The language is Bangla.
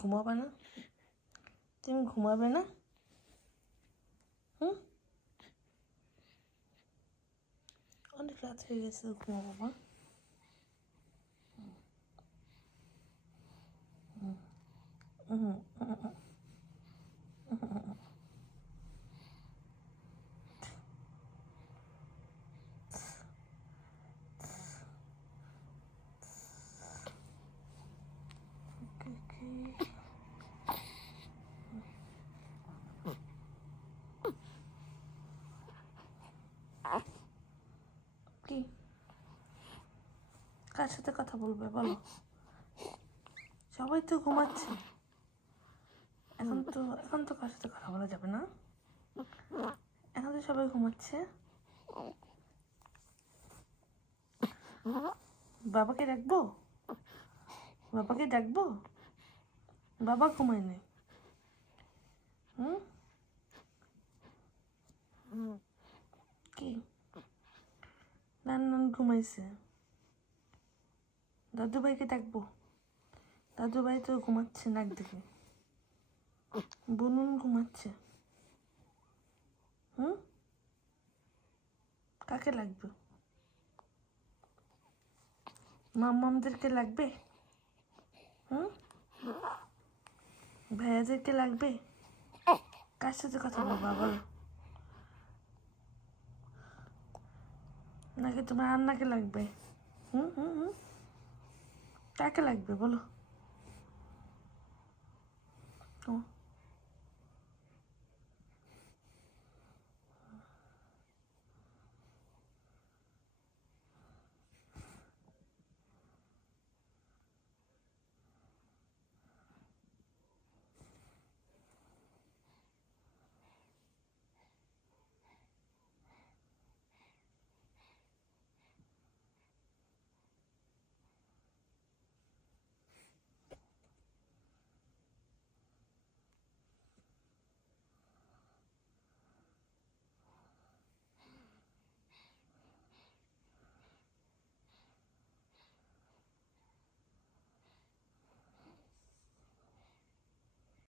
ঘুমাবে না? তুমি ঘুমাবে না? হুম, অনেক রাত হয়ে গেছে, ঘুমাবো বাবা। কি, কার সাথে কথা বলবে বলো? সবাই তো ঘুমাচ্ছে। এখন তো কার সাথে কথা বলা যাবে না। এখন তো সবাই ঘুমাচ্ছে। বাবাকে ডাকবো? বাবাকে ডাকবো? বাবা ঘুমায় নাই। হুম, কি, নান ঘুমাইছে। দাদু ভাইকে ডাকবো? দাদু ভাই তো ঘুমাচ্ছে নাক দেখে। বুনুন ঘুমাচ্ছে। হুম, কাকে লাগবে? মামামদেরকে লাগবে? হুম, ভাইয়াদেরকে লাগবে? কার সাথে কথা বলবা বলো? নাকি তোমার আন্নাকে লাগবে? হুম হুম হুম, কাকে লাগবে বলো? ও